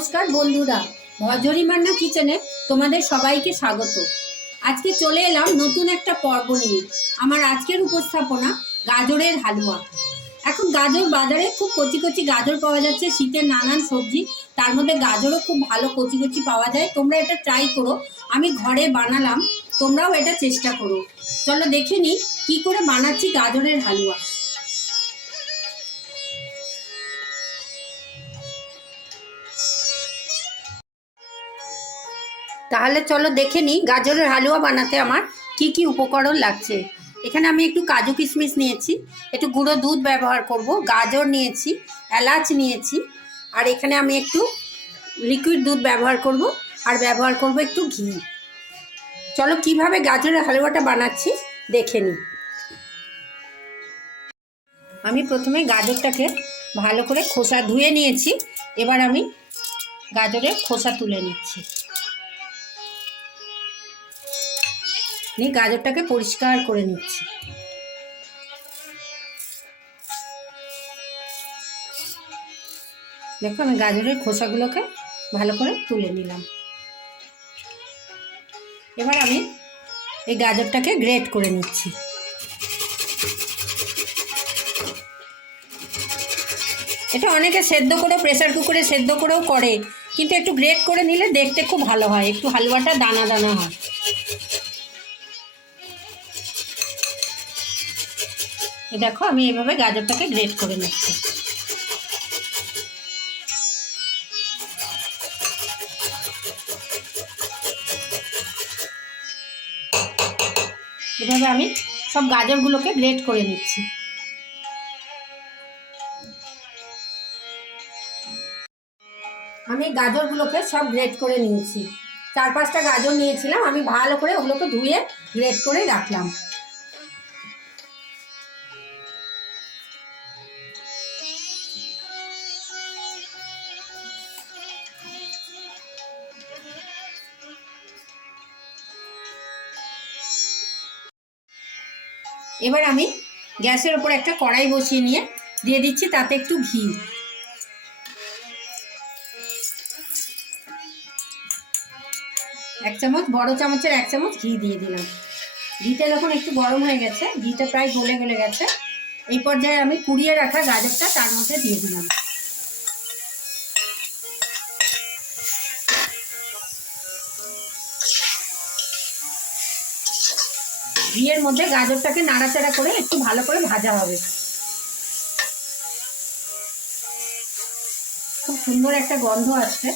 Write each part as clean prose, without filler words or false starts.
নমস্কার বন্ধুরা, ভজরি মান্না কিচেনে তোমাদের সবাইকে স্বাগত। আজকে চলে এলাম নতুন একটা পর্ব নিয়ে। আমার আজকের উপস্থাপনা গাজরের হালুয়া। এখন গাজর বাজারে খুব কচি কচি গাজর পাওয়া যাচ্ছে, শীতের নানান সবজি, তার মধ্যে গাজরও খুব ভালো কচি কচি পাওয়া যায়। তোমরা এটা ট্রাই করো, আমি ঘরে বানালাম, তোমরাও এটা চেষ্টা করো। চলো দেখে নিই কী করে বানাচ্ছি গাজরের হালুয়া। তাহলে চলো দেখে নিই গাজরের হালুয়া বানাতে আমার কি কি উপকরণ লাগছে। এখানে আমি একটু কাজু কিশমিশ নিয়েছি, একটু গুঁড়ো দুধ ব্যবহার করব, গাজর নিয়েছি, এলাচ নিয়েছি, আর এখানে আমি একটু লিকুইড দুধ ব্যবহার করব, আর ব্যবহার করব একটু ঘি। চলো কিভাবে গাজরের হালুয়াটা বানাচ্ছি দেখে নিই। আমি প্রথমে গাজরটাকে ভালো করে খোসা ধুয়ে নিয়েছি, এবার আমি গাজরের খোসা তুলে নিচ্ছি। গাজরটাকে পরিষ্কার করে নিচ্ছি। দেখো আমি গাজরের খোসাগুলোকে ভালো করে তুলে নিলাম। এবার আমি এই গাজরটাকে গ্রেট করে নিচ্ছি। এটা অনেকে সেদ্ধ করে প্রেসার কুকারে সেদ্ধ করেও করে, কিন্তু একটু গ্রেট করে নিলে দেখতে খুব ভালো হয়, একটু হালুয়াটা দানা দানা হয়। দেখো আমি এইভাবে গাজরটাকে গ্রেট করে নিচ্ছি। এভাবে আমি সব গাজরগুলোকে গ্রেট করে নিচ্ছি। আমি গাজরগুলোকে সব গ্রেট করে নিয়েছি। 4-5টা গাজর নিয়েছিলাম, আমি ভালো করে ওগুলোকে ধুয়ে গ্রেট করে রাখলাম। এবার আমি গ্যাসের ওপর একটা কড়াই বসিয়ে নিয়ে দিয়ে দিচ্ছি তাতে একটু ঘি। এক চামচ, বড় চামচের 1 চামচ ঘি দিয়ে দিলাম। ঘিটা যখন একটু গরম হয়ে গেছে, ঘিটা প্রায় গলে গেছে, এই পর্যায়ে আমি কুড়িয়ে রাখা গাজরটা তার মধ্যে দিয়ে দিলাম। ঘিয়ের মধ্যে গাজরটাকে নাড়াচাড়া করে একটু ভালো করে ভাজা হবে। খুব সুন্দর একটা গন্ধ আসছে।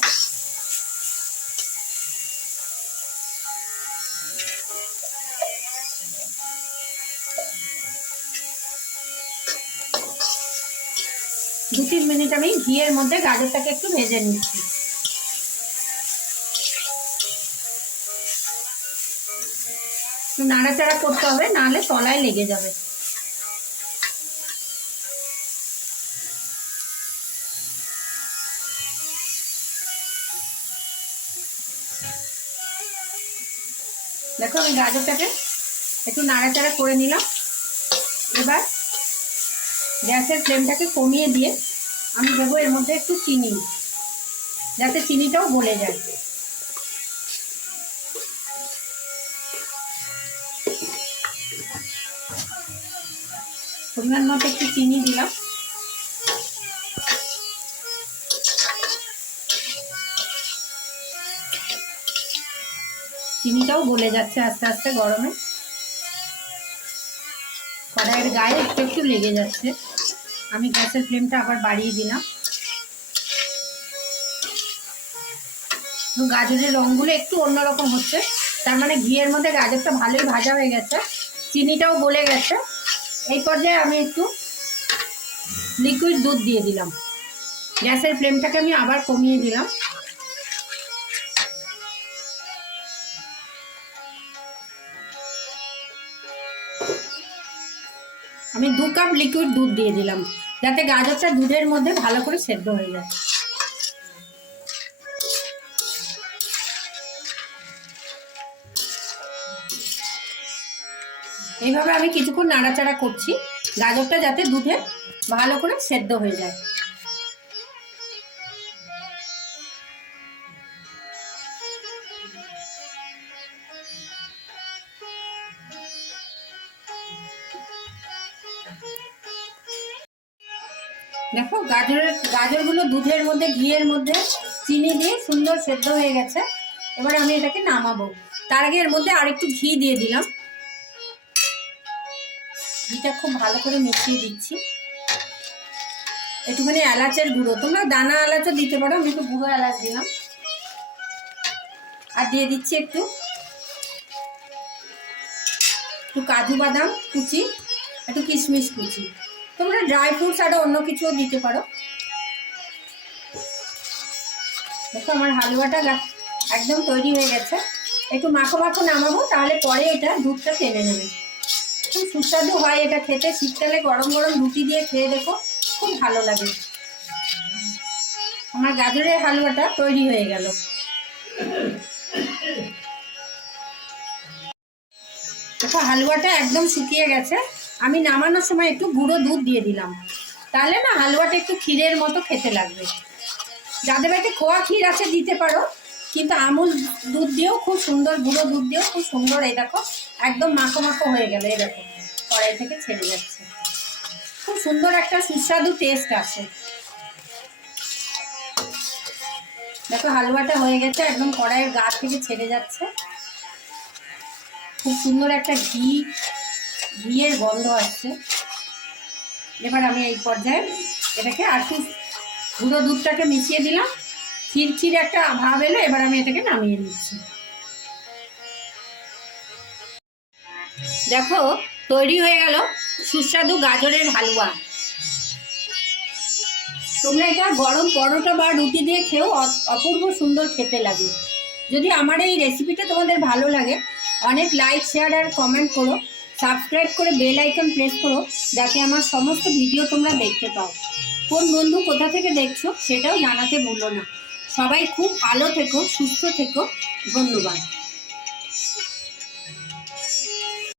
দু 3 মিনিট আমি ঘিয়ের মধ্যে গাজরটাকে একটু ভেজে নিচ্ছি। নাড়াচাড়া করতে হবে, নাহলে তলায় লেগে যাবে। দেখো আমি গাজরটাকে একটু নাড়াচাড়া করে নিলাম। এবার গ্যাসের ফ্লেমটাকে কমিয়ে দিয়ে আমি দেবো এর মধ্যে একটু চিনি, যাতে চিনিটাও গলে যায়। পরিমাণ মতো একটু চিনি দিলাম। চিনিটাও গলে যাচ্ছে আস্তে আস্তে গরমে। কড়াইয়ের গায়ে একটু একটু লেগে যাচ্ছে, আমি গ্যাসের ফ্লেমটা আবার বাড়িয়ে দিলাম। গাজরের রঙগুলো একটু অন্যরকম হচ্ছে, তার মানে ঘিয়ের মধ্যে গাজরটা ভালোই ভাজা হয়ে গেছে, চিনিটাও গলে গেছে। এই পর্যায়ে আমি একটু লিকুইড দুধ দিয়ে দিলাম। গ্যাসের ফ্লেমটাকে আমি আবার কমিয়ে দিলাম। আমি 2 কাপ লিকুইড দুধ দিয়ে দিলাম, যাতে গাজরটা দুধের মধ্যে ভালো করে সেদ্ধ হয়ে যায়। এইভাবে আমি কিছুক্ষণ নাড়াচাড়া করছি, গাজরটা যাতে দুধে ভালো করে সেদ্ধ হয়ে যায়। দেখো গাজরগুলো দুধের মধ্যে ঘিয়ের মধ্যে চিনি দিয়ে সুন্দর সেদ্ধ হয়ে গেছে। এবার আমি এটাকে নামাবো। তার আগে এর মধ্যে আরেকটু ঘি দিয়ে দিলাম। ঘিটা খুব ভালো করে মিশিয়ে দিচ্ছি। একটুখানি এলাচের গুঁড়ো, তোমরা দানা এলাচও দিতে পারো, আমি একটু গুঁড়ো এলাচ দিলাম। আর দিয়ে দিচ্ছি একটু কাজু বাদাম কুচি, একটু কিশমিশ কুচি। তোমরা ড্রাই ফ্রুটস আরও অন্য কিছুও দিতে পারো। দেখো আমার হালুয়াটা একদম তৈরি হয়ে গেছে। একটু মাখো মাখো নামাবো, তাহলে পরে এটা দুধটা টেনে নেবে। খুব সুস্বাদু হয় এটা খেতে। শীতকালে গরম গরম রুটি দিয়ে খেয়ে দেখো, খুব ভালো লাগে। আমার গাজরের হালুয়াটা তৈরি হয়ে গেল। দেখো হালুয়াটা একদম শুকিয়ে গেছে। আমি নামানোর সময় একটু গুঁড়ো দুধ দিয়ে দিলাম, তাহলে না হালুয়াটা একটু ক্ষীরের মতো খেতে লাগবে। যাদের বাড়িতে খোয়া ক্ষীর আছে দিতে পারো, কিন্তু আমুল দুধ দিয়েও খুব সুন্দর, গুঁড়ো দুধ দিয়েও খুব সুন্দর। এই দেখো একদম মাখো মাখো হয়ে গেল। এই দেখো কড়াই থেকে ছেড়ে যাচ্ছে, খুব সুন্দর একটা সুস্বাদু টেস্ট আসে। দেখো হালুয়াটা হয়ে গেছে, একদম কড়াইয়ের গা থেকে ছেড়ে যাচ্ছে। খুব সুন্দর একটা ঘিয়ের গন্ধ আসছে। এবার আমি এই পর্যায়ে এটাকে আর একটু গুঁড়ো দুধটাকে মিশিয়ে দিলাম। ক্ষীর একটা ভাব এলো। এবার আমি এটাকে নামিয়ে নিচ্ছি। দেখো তৈরি হয়ে গেল সুস্বাদু গাজরের হালুয়া। তোমরা এটা গরম পরোটা বা রুটি দিয়ে খেয়েও অপূর্ব সুন্দর খেতে লাগে। যদি আমার এই রেসিপিটা তোমাদের ভালো লাগে, অনেক লাইক শেয়ার আর কমেন্ট করো। সাবস্ক্রাইব করে বেল আইকন প্রেস করো, যাতে আমার সমস্ত ভিডিও তোমরা দেখতে পাও। কোন বন্ধু কোথা থেকে দেখছো সেটাও জানাতে ভুলো না। সবাই খুব ভালো থেকো, সুস্থ থেকো। ধন্যবাদ।